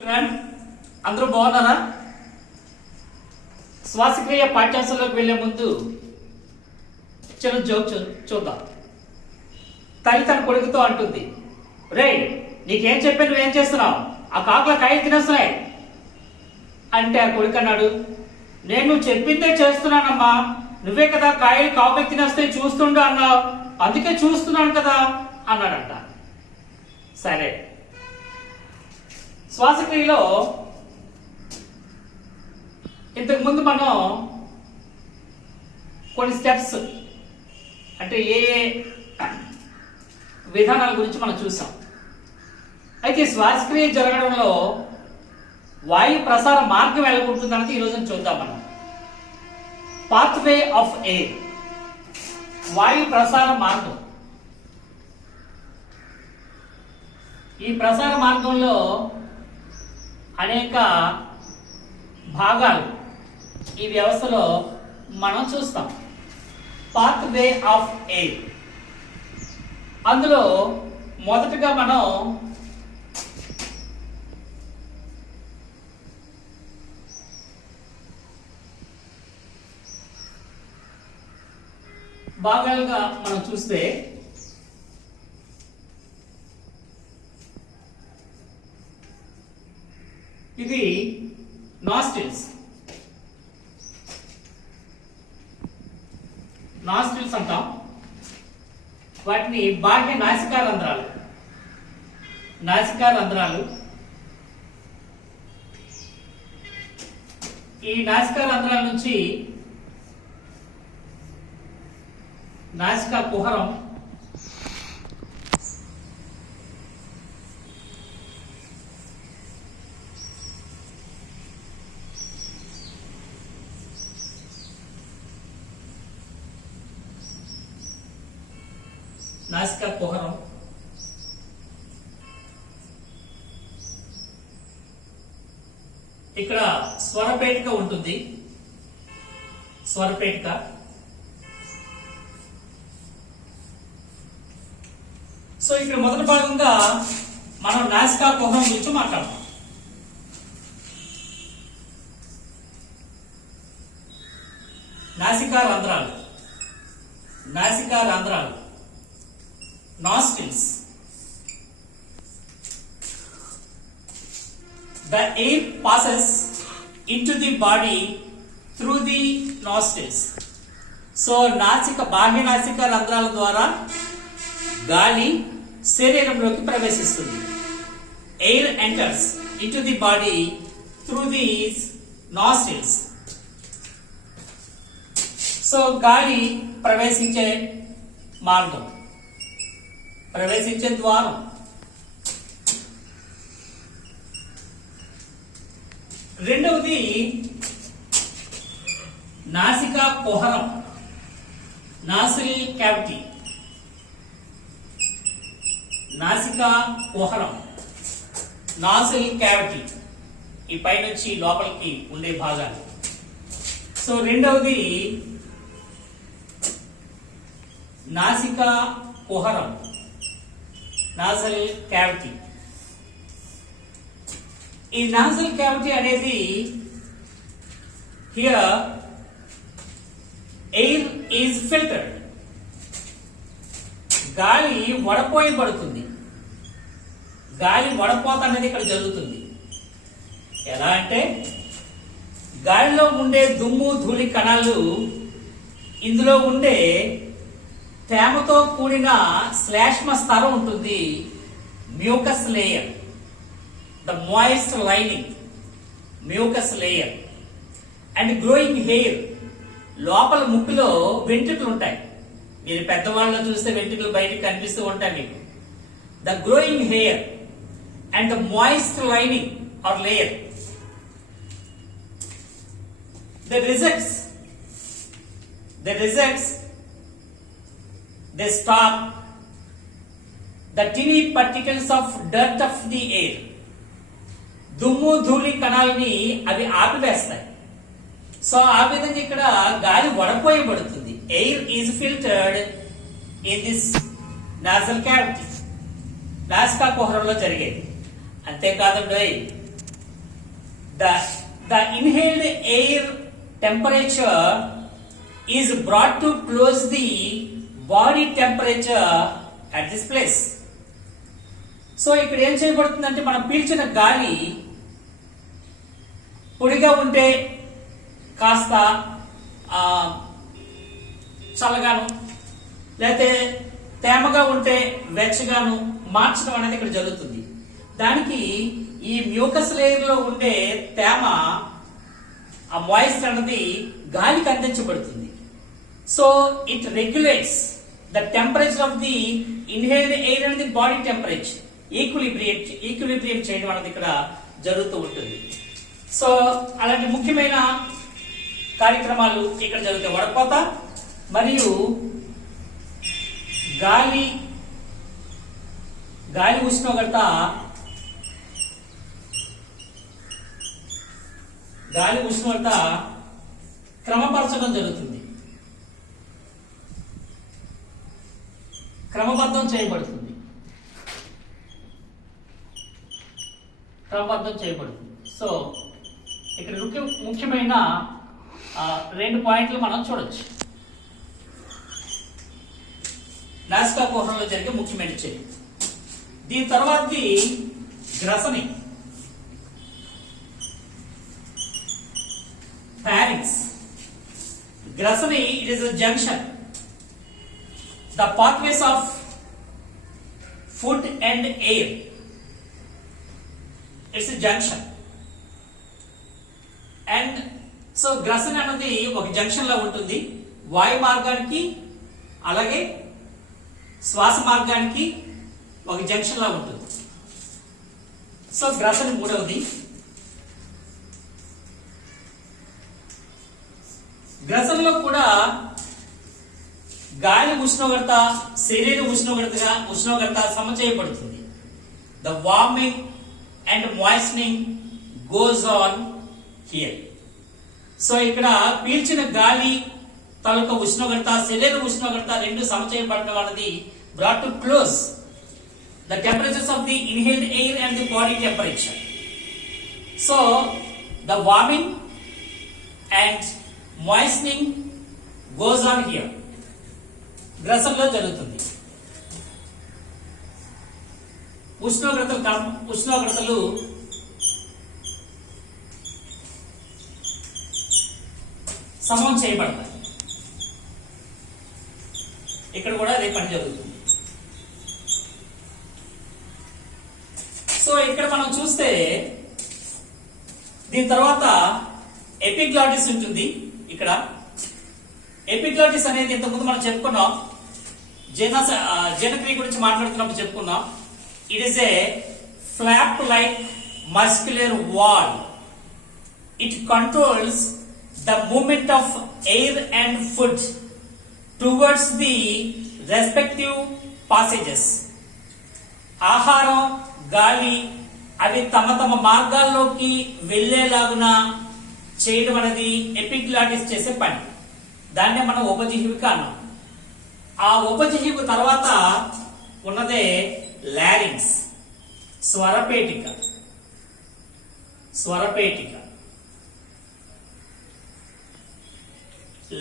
అందరూ బాగున్నారా? శ్వాసక్రియ పాఠ్యాంశంలోకి వెళ్లే ముందు చిన్న జోక్ చూద్దాం. తల్లి తన కొడుకుతో అంటుంది, రే నీకేం చెప్పాను, నువ్వేం చేస్తున్నావు? ఆ కాకుల కాయలు తినేస్తున్నాయి అంటే ఆ కొడుకు అన్నాడు, నేను నువ్వు చెప్పిందే చేస్తున్నానమ్మా, నువ్వే కదా కాయలు కాకులు తినేస్తాయి చూస్తుండు అన్నావు, అందుకే చూస్తున్నాను కదా అన్నాడంట. సరే, శ్వాసక్రియలో ఇంతకు ముందు మనం కొన్ని స్టెప్స్ అంటే ఏ విధానాల గురించి మనం చూసాం. అయితే శ్వాసక్రియ జరగడంలో వాయు ప్రసార మార్గం ఎలా ఉంటుందన్నది ఈరోజు చూద్దాం. మనం పాత్వే ఆఫ్ ఎయిర్, వాయు ప్రసార మార్గం. ఈ ప్రసార మార్గంలో అనేక భాగాలు ఈ వ్యవస్థలో మనం చూస్తాం. పాత్వే ఆఫ్ ఎయిర్, అందులో మొదటగా మనం భాగాలుగా మనం చూస్తే ఇది నాస్టిల్స్. నాస్టిల్స్ అంటాం వాటిని. బాహ్య నాసికా రంధ్రాలు, నాసికా రంధ్రాలు. ఈ నాసికా రంధ్రాల నుంచి నాసికా కుహరం, నాసికా కుహరం, ఇక్కడ స్వరపేటిక ఉంటుంది. స్వరపేటిక, సో ఇక్కడ మొదటి భాగంగా మనం నాసికా కుహరం గురించి మాట్లాడతాం. నాసికా రంధ్రాలు, నాసికా రంధ్రాలు, nostrils. The air passes into the body through the nostrils. So నాసిక, బాహ్య నాసిక రంధ్రాల ద్వారా గాలి శరీరంలోకి ప్రవేశిస్తుంది. Air enters into the body through these nostrils. So గాలి ప్రవేశించే మార్గం, ప్రవేశించే ద్వారం. రెండవది నాసికా కుహరం, నాసిల్ క్యావిటీ. నాసికా కుహరం, నాసిల్ క్యావిటీ, ఈ పైనుంచి లోపలికి ఉండే భాగాలు. సో రెండవది నాసికా కుహరం, నాసల్ క్యావిటీ. ఈ నాసల్ క్యావిటీ అనేది హియర్ ఎయిర్ ఈజ్ ఫిల్టర్డ్. గాలి వడపోయబడుతుంది. గాలి వడపోత అనేది ఇక్కడ జరుగుతుంది. ఎలా అంటే గాలిలో ఉండే దుమ్ము ధూళి కణాలు ఇందులో ఉండే తేమతో కూడిన శ్లేష్మ స్థలం ఉంటుంది, mucus layer, the moist lining, mucus layer. And growing hair, లోపల ముక్కులో వెంట్రుకలు ఉంటాయి. మీరు పెద్దవాళ్ళలో చూస్తే వెంట్రుకలు బయటకు కనిపిస్తూ ఉంటాయి మీకు. The growing hair and the moist lining or layer. The results they stop the tiny particles of dirt of the air. దుమ్ము ధూళి కణాలని అవి ఆపివేస్తాయి. సో ఆ విధంగా ఇక్కడ గాలి వడపోయబడుతుంది. Air is filtered in this nasal cavity, నాసికా కుహరంలో జరిగేది. అంతేకాదండి, the the inhaled air temperature is brought to close the body temperature at this place. So ఇక్కడ ఏం చేయబడుతుందంటే మనం పీల్చిన గాలి పొడిగా ఉంటే కాస్త చల్లగాను, లేకపోతే తేమగా ఉంటే వెచ్చగాను మార్చడం అనేది ఇక్కడ జరుగుతుంది. దానికి ఈ మ్యూకస్ లేయర్ లో ఉండే తేమ, ఆ మాయిస్ట్ అనేది గాలికి అందించబడుతుంది. So it regulates the temperature of the inhaled air and the body temperature equilibrium చేయడం అనేది ఇక్కడ జరుగుతూ ఉంటుంది. సో అలాంటి ముఖ్యమైన కార్యక్రమాలు ఇక్కడ జరుగుతాయి. వడపోత మరియు గాలి ఉష్ణోగ్రత క్రమపరచడం జరుగుతుంది, క్రమబద్ధం చేయబడుతుంది. సో ఇక్కడ ముఖ్యమైన 2 పాయింట్లు మనం చూడొచ్చు. నాసికా కుహరంలో జరిగే ముఖ్యమైన చర్య. దీని తర్వాతది గ్రసని, pharynx. Grasani, it is a junction. The pathways of food and air. It's a junction. And so గ్రసని అనేది ఒక జంక్షన్ లా ఉంటుంది. వాయు మార్గానికి అలాగే శ్వాస మార్గానికి ఒక జంక్షన్ లా ఉంటుంది. సో గ్రసని మూడవది. గ్రసనలో కూడా గాలి ఉష్ణోగ్రత, శరీర ఉష్ణోగ్రత సమచేయబడుతుంది. The warming and moistening goes on here. So ఇక్కడ పీల్చిన గాలి తాలూకా ఉష్ణోగ్రత, శరీర ఉష్ణోగ్రత రెండు సమచేయబడడం అనేది brought to close the temperatures of the inhaled air and the body temperature. So the warming and moistening goes on here. గ్రసనలో జరుగుతుంది. ఉష్ణోగ్రతలు సమం చేయబడతాయి. ఇక్కడ కూడా అదే పని జరుగుతుంది. సో ఇక్కడ మనం చూస్తే దీని తర్వాత ఎపిగ్లాటిస్ ఉంటుంది. ఇక్కడ ఎపిగ్లాటిస్ అనేది ఇంతకుముందు మనం చెప్పుకున్నాం, జీర్ణక్రియ గురించి మాట్లాడుతున్నప్పుడు చెప్పుకున్నాం. It is a flop like muscular wall. It controls the movement of air and food towards the respective passages. ఆహారం, గాలి అవి తమ మార్గాల్లోకి వెళ్లేలాగున చేయడం అనేది ఎపిగ్లాటిస్ చేసే పని. దాన్నే మనం ఉపజిహ్విక అన్నాం. ఆ ఉపజిహ్విక తర్వాత ఉన్నదే లారింగ్స్, స్వరపేటిక.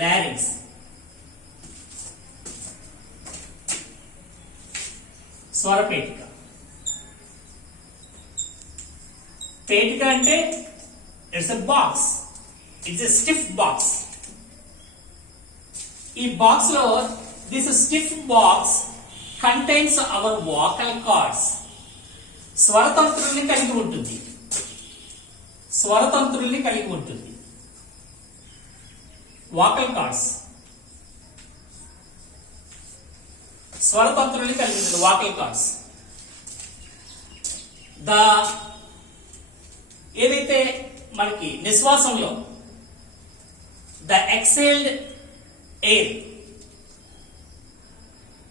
లారింగ్స్, స్వరపేటిక. పేటిక అంటే it's a box, it's a stiff box. ఈ బాక్స్ లో this stiff box contains our vocal cords. స్వరతంత్రుల్ని కలిగి ఉంటుంది. వోకల్ కార్డ్స్ స్వరతంత్రుల్ని కలిగి ఉంటుంది. వోకల్ కార్డ్స్ ఏదైతే మనకి నిశ్వాసంలో the exhaled air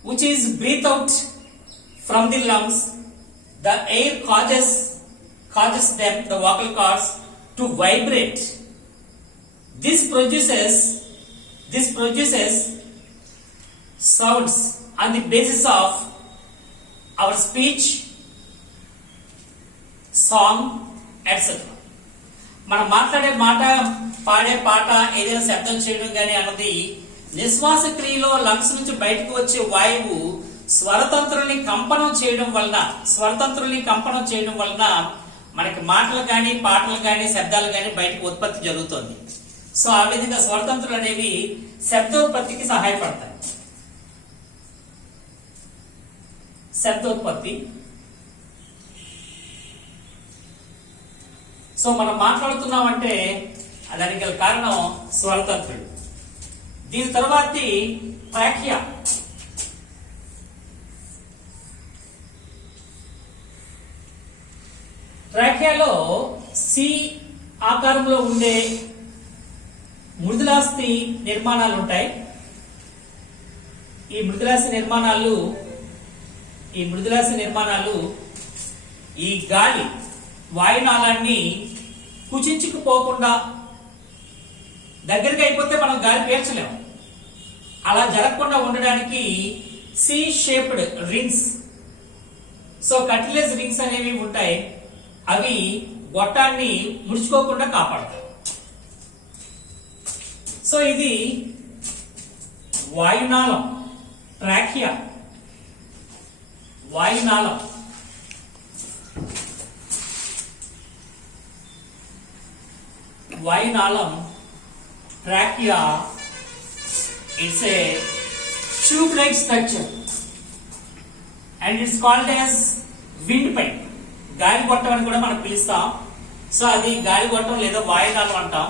which is breathed out from the lungs, the air causes them, the vocal cords, to vibrate. This produces sounds on the basis of our speech, song, etc. మనం మాట్లాడే మాట, పాడే పాట, ఏదైనా శబ్దం చేయడం కానీ అన్నది నిశ్వాస క్రియలో లంగ్స్ నుంచి బయటకు వచ్చే వాయువు స్వరతంత్రుల్ని కంపనం చేయడం వలన మనకి మాటలు కానీ, పాటలు కానీ, శబ్దాలు కానీ బయటకు ఉత్పత్తి జరుగుతుంది. సో ఆ విధంగా స్వరతంత్రులు అనేవి శబ్దోత్పత్తికి సహాయపడతాయి. శబ్దోత్పత్తి. సో మనం మాట్లాడుతున్నామంటే దానికి గల కారణం స్వరతంత్రులు. దీని తర్వాతి ట్రాకియా. ట్రాకియాలో సి ఆకారంలో ఉండే మృదులాస్థి నిర్మాణాలు ఉంటాయి. ఈ మృదులాస్థి నిర్మాణాలు ఈ గాలి వాయునాళాన్ని కుచించుకుపోకుండా, దగ్గరికి అయిపోతే మనం గాలి పీల్చలేము, అలా జరగకుండా ఉండడానికి C shaped rings, so cartilage rings అనేవి ఉంటాయి. అవి గొట్టాన్ని ముడుచుకోకుండా కాపాడతాయి. సో ఇది వాయునాళం, ట్రాకియా. వాయునాళం. Trachea, it's a tube-like structure and it's called as windpipe. గాలి గొట్టం అని కూడా మనం పిలుస్తాం. సో అది గాలి గొట్టం లేదా వాయునాళం అంటాం.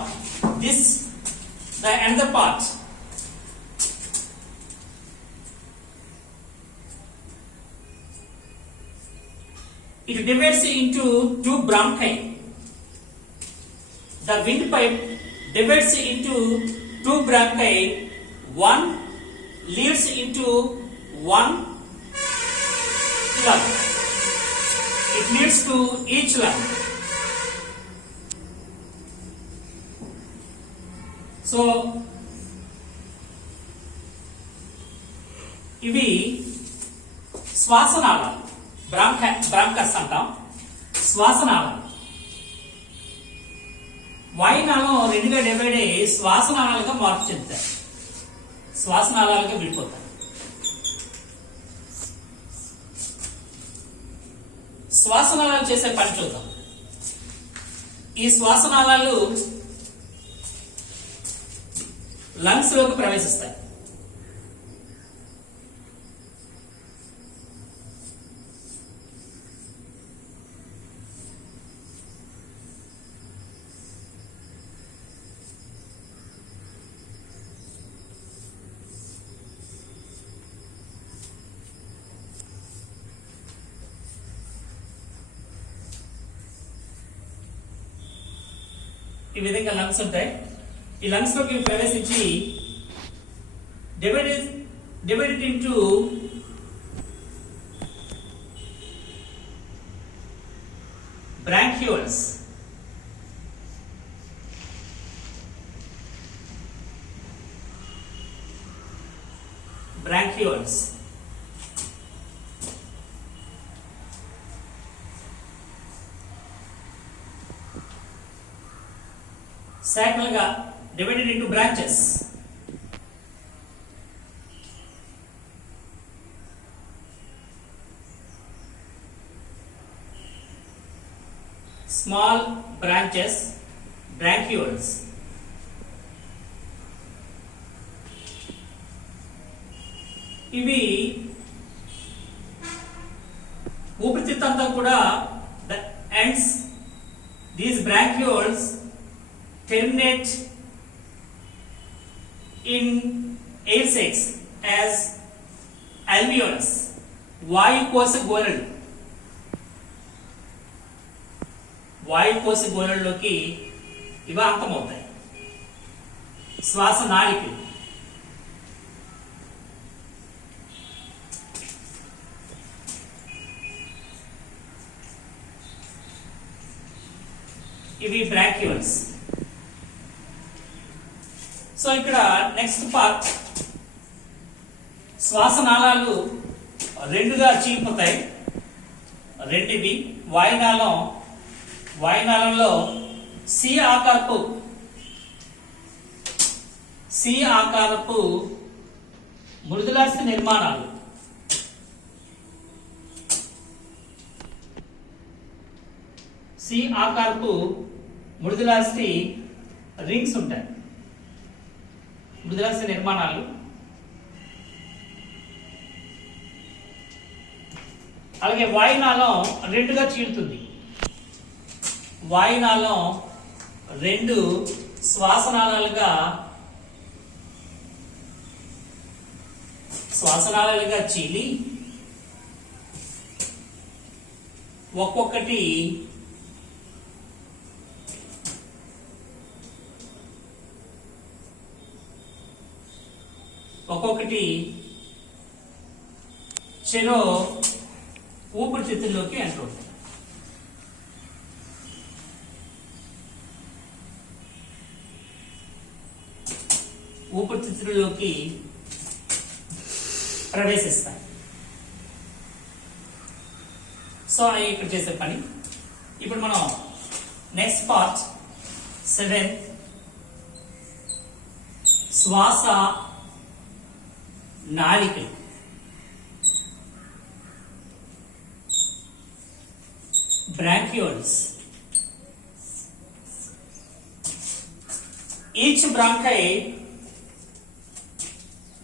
The another part, it divides into two bronchi. The windpipe divides into two bronchi. One leads into one lung. It leads to each lung. So ఇవి శ్వాసనాళాలు, బ్రాంకస్ అంటాం. శ్వాసనాళాలు. వాయునాళం రెండుగా డివైడ్ అయ్యి శ్వాసనాళాలుగా మార్పు చెందుతాయి, శ్వాసనాళాలుగా విడిపోతాయి. శ్వాసనాళాలు చేసే పని చూద్దాం. ఈ శ్వాసనాళాలు లంగ్స్ లోకి ప్రవేశిస్తాయి. ఈ విధంగా లంగ్స్ ఉంటాయి. ఈ లంగ్స్ లోకి ప్రవేశించి divided into bronchioles. Sacral గా divided into branches. Small branches, bronchioles. ఇవి ఊపిరితిత్తంతా కూడా the ends, these bronchioles terminate in air sacs as alveolus. వాయుకోశ గోళంలోకి ఇవి అంతమవుతాయి. శ్వాస నాళికలు. ఇవి బ్రాంక్యూల్స్. సో ఇక్కడ నెక్స్ట్ పార్ట్, శ్వాసనాళాలు రెండుగా చీలిపోతాయి. రెండివి వాయునాళంలో సి ఆకారపు మృదులాస్థి నిర్మాణాలు. సి ఆకారపు మృదులాస్థి రింగ్స్ ఉంటాయి, మృదులాస్థి నిర్మాణాలు. అలాగే వాయునాళం రెండుగా చీలుతుంది. వాయునాళం రెండు శ్వాసనాళాలుగా చీలి ఒక్కొక్కటి చెరో ఊపిరితిత్తుల్లోకి ఎంటర్ అవుతుంది. ఊపిరితిత్తుల్లోకి ప్రవేశిస్తాయి. సో ఇక్కడ చేసే పని. ఇప్పుడు మనం నెక్స్ట్ పార్ట్ 7 శ్వాస నాళికలు. Bronchioles. Each bronchi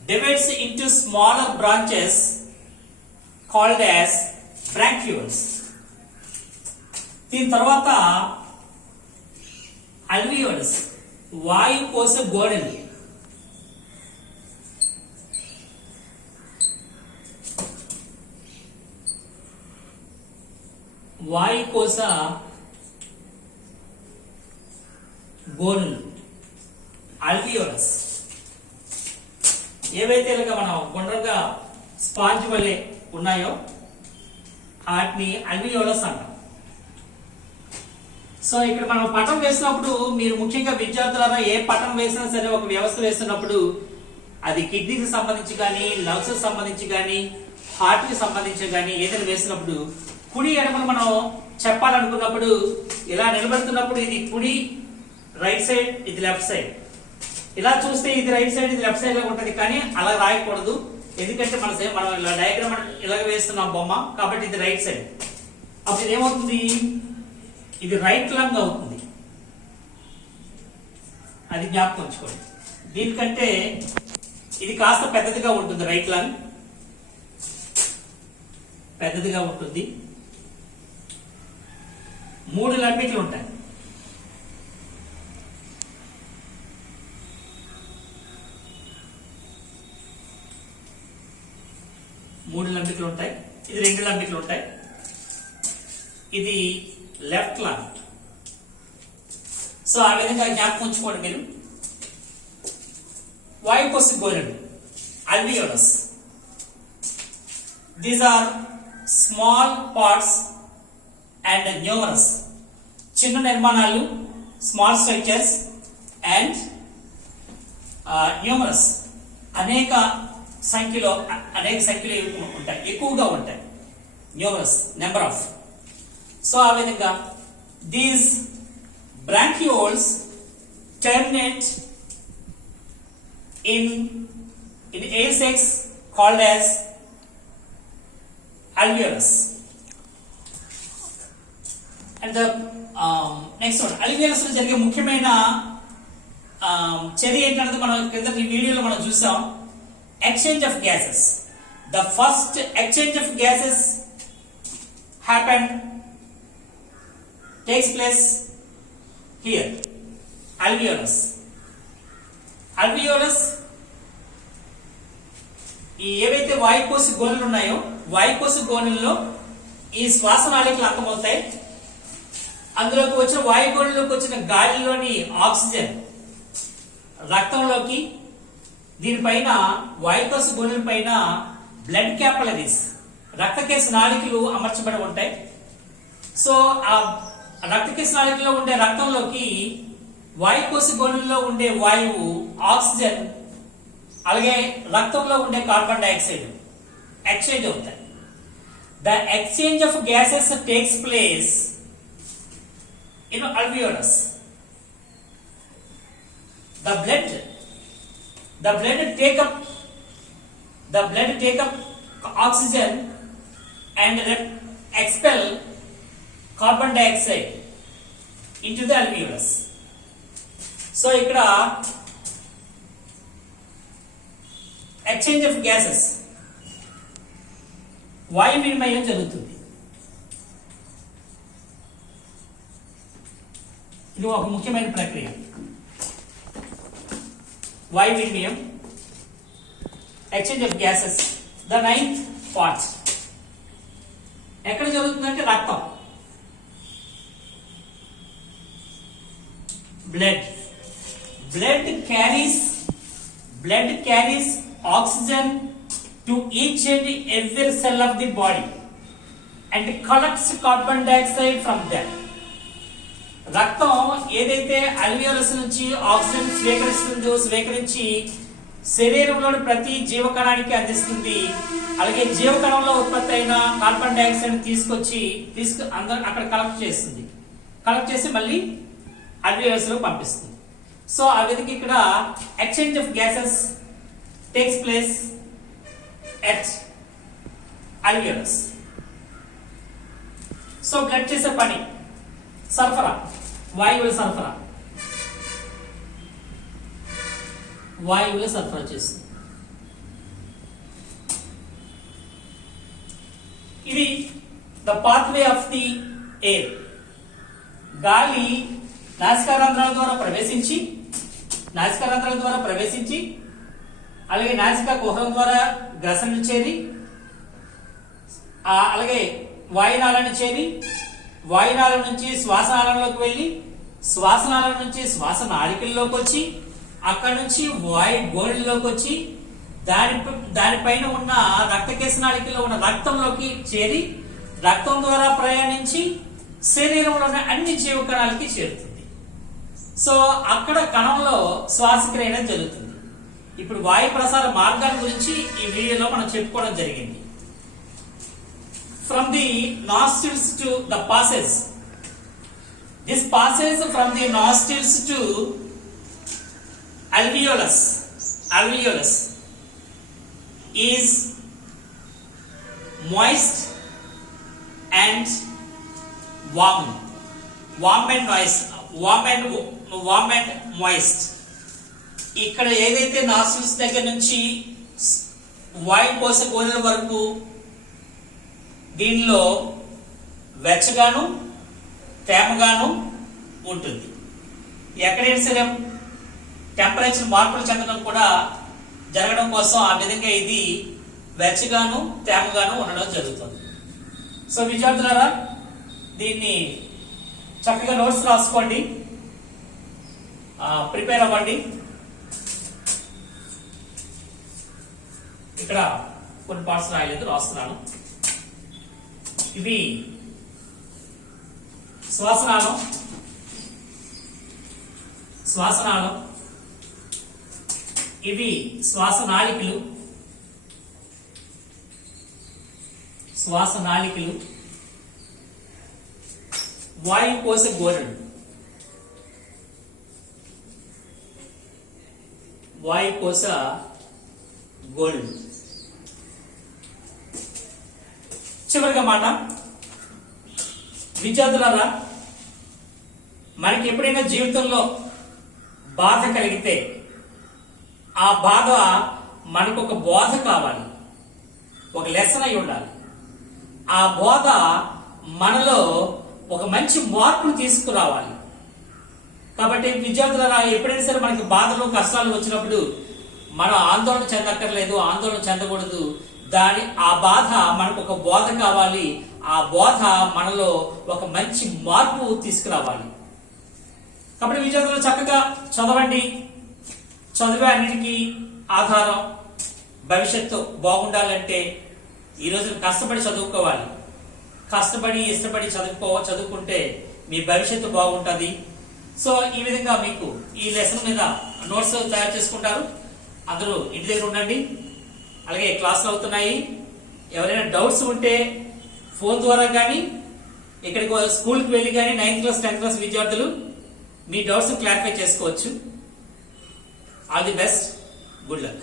divides into smaller branches called as bronchioles. దీని తర్వాత alveolus, వాయుకోశ గోడలు. వాయుకోశ గోనులు అల్వియోలస్. ఏవైతే ఇలాగా మనం గుండ్రంగా స్పాంజ్ వల్లే ఉన్నాయో వాటిని అల్వియోలస్ అంటాం. సో ఇక్కడ మనం పటం వేసినప్పుడు మీరు ముఖ్యంగా విద్యార్థులారా ఏ పటం వేసినా సరే, ఒక వ్యవస్థ వేస్తున్నప్పుడు అది కిడ్నీకి సంబంధించి కానీ, లంగ్స్ సంబంధించి కానీ, హార్ట్ కి సంబంధించి కానీ ఏదైనా వేసినప్పుడు కుడి ఎడమను మనం చెప్పాలనుకున్నప్పుడు ఇలా నిలబడుతున్నప్పుడు ఇది కుడి రైట్ సైడ్, ఇది లెఫ్ట్ సైడ్. ఇలా చూస్తే ఇది రైట్ సైడ్, ఇది లెఫ్ట్ సైడ్ లో ఉంటది. కానీ అలా రాయకూడదు, ఎందుకంటే మనం ఇలా డయాగ్రామ్ ఇలాగ వేస్తున్నాం బొమ్మ, కాబట్టి ఇది రైట్ సైడ్. అప్పుడు ఇది ఏమవుతుంది, ఇది రైట్ లంగ్ అవుతుంది. అది జ్ఞాపకం ఉంచుకోండి. దీనికంటే ఇది కాస్త పెద్దదిగా ఉంటుంది. రైట్ లంగ్ పెద్దదిగా ఉంటుంది. 3 లంబికలు ఉంటాయి. ఇది 2 లంబికలు ఉంటాయి. ఇది లెఫ్ట్ లంగ్. సో ఆ విధంగా జ్ఞాపకం ఉంచుకోండి మీరు. వాయుకోశ గోనెలు alveolus. These are small parts and numerous. చిన్న నిర్మాణాలు, స్మాల్ స్ట్రక్చర్స్, అండ్ న్యూమరస్, అనేక సంఖ్యలో ఉంటాయి, ఎక్కువగా ఉంటాయి. Numerous, number of. సో ఆ విధంగా these bronchioles terminate in air sacs called as alveolus. And the next one, alveolus లో జరిగే ముఖ్యమైన చర్య ఏంటంటే మనం కింద ఈ వీడియోలో మనం చూసాం. Exchange of gases. The first exchange of gases takes place here, alveolus. alveolus ఈ ఏవైతే వాయుకోశ గోనెలు ఉన్నాయో, వాయుకోశ గోనెల్లో ఈ శ్వాసనాళికలు అంతమవుతాయి. అందులోకి వచ్చిన వాయుగోళంలోకి వచ్చిన గాలిలోని ఆక్సిజన్ రక్తంలోకి, దీనిపైన వాయుకోశ గోనెల పైన బ్లడ్ క్యాపిలరీస్, రక్తకేశ నాళికలు అమర్చబడి ఉంటాయి. సో ఆ రక్తకేశ నాళికలో ఉండే రక్తంలోకి వాయుకోశ గోనెల్లో ఉండే వాయువు, ఆక్సిజన్, అలాగే రక్తంలో ఉండే కార్బన్ డైఆక్సైడ్ ఎక్స్చేంజ్ అవుతాయి. The exchange of gases takes place in alveolus. the blood the blood take up the blood take up oxygen and expel carbon dioxide into the alveolus. So ఇక్కడ exchange of gases వాయు వినిమయం జరుగుతుంది. ఇది ఒక ముఖ్యమైన ప్రక్రియ. వాయు వినిమయం, exchange of gases. The ninth part ఎక్కడ జరుగుతుందంటే రక్తం, blood. Blood carries oxygen to each and every cell of the body and collects carbon dioxide from them. రక్తం ఏదైతే అల్వియోలస్ నుంచి ఆక్సిజన్ స్వీకరించి శరీరంలోని ప్రతి జీవకణానికి అందిస్తుంది. అలాగే జీవకణంలో ఉత్పత్తి అయిన కార్బన్ డైఆక్సైడ్ తీసుకొచ్చి అక్కడ కలెక్ట్ చేసి మళ్ళీ అల్వియోలస్ లో పంపిస్తుంది. సో ఆ విధంగా ఇక్కడ exchange of gases takes place at alveolus. So blood చేసే పని సరఫరా, వాయువుల సరఫరా చేస్తుంది. ఇది the pathway of the air. గాలి నాసికారంధ్రాల ద్వారా ప్రవేశించి అలాగే నాసికా కుహరం ద్వారా గ్రసన చేరి అలాగే వాయునాళాన్ని చేరి వాయునాళం నుంచి శ్వాసనాళంలోకి వెళ్ళి శ్వాసనాళం నుంచి శ్వాస నాళికల్లోకి వచ్చి అక్కడ నుంచి వాయు గోళంలోకి వచ్చి దానిపైన ఉన్న రక్తకేశ నాళికలో ఉన్న రక్తంలోకి చేరి రక్తం ద్వారా ప్రయాణించి శరీరంలోని అన్ని జీవకణాలకి చేరుతుంది. సో అక్కడ కణంలో శ్వాసక్రియ అనేది జరుగుతుంది. ఇప్పుడు వాయు ప్రసార మార్గాల గురించి ఈ వీడియోలో మనం చెప్పుకోవడం జరిగింది. From the nostrils to the passage. This passage from the nostrils to alveolus is moist and warm and moist. ఇక్కడ ఏదైతే నాస్ట్రిల్స్ దగ్గర నుంచి వాయు కోశ గోళల వరకు దీనిలో వెచ్చగాను తేమగాను ఉంటుంది. ఎక్కడైనా సరే టెంపరేచర్ మార్పులు చెందడం కూడా జరగడం కోసం ఆ విధంగా ఇది వెచ్చగాను తేమగాను ఉండడం జరుగుతుంది. సో విద్యార్థులారా, దీన్ని చక్కగా నోట్స్ రాసుకోండి, ప్రిపేర్ అవ్వండి. ఇక్కడ కొన్ని పార్ట్స్ రాయలేదు, రాస్తున్నాను. ఇవి శ్వాసనాళం, ఇవి శ్వాసనాళికలు, వాయుకోశ గోళలు, చివరిగా మాట విద్యార్థులారా, మనకి ఎప్పుడైనా జీవితంలో బాధ కలిగితే ఆ బాధ మనకు ఒక బోధ కావాలి, ఒక లెసన్ అయి ఉండాలి. ఆ బోధ మనలో ఒక మంచి మార్పును తీసుకురావాలి. కాబట్టి విద్యార్థులారా, ఎప్పుడైనా సరే మనకి బాధలు కష్టాలు వచ్చినప్పుడు మనం ఆందోళన చెందక్కర్లేదు, ఆందోళన చెందకూడదు. ఆ బాధ మనకు ఒక బోధ కావాలి. ఆ బోధ మనలో ఒక మంచి మార్పు తీసుకురావాలి. కాబట్టి విద్యార్థులు చక్కగా చదవండి. చదివే అన్నిటికీ ఆధారం భవిష్యత్తు బాగుండాలంటే ఈ రోజు కష్టపడి చదువుకోవాలి. కష్టపడి ఇష్టపడి చదువుకుంటే మీ భవిష్యత్తు బాగుంటుంది. సో ఈ విధంగా మీకు ఈ లెసన్ మీద నోట్స్ తయారు చేసుకుంటారు. అందరూ ఇంటి దగ్గర ఉండండి. అలాగే క్లాసులు అవుతున్నాయి. ఎవరైనా డౌట్స్ ఉంటే ఫోన్ ద్వారా కానీ ఇక్కడికి స్కూల్కి వెళ్ళి కానీ 9th క్లాస్ 10th క్లాస్ విద్యార్థులు మీ డౌట్స్ క్లారిఫై చేసుకోవచ్చు. All the best, good luck.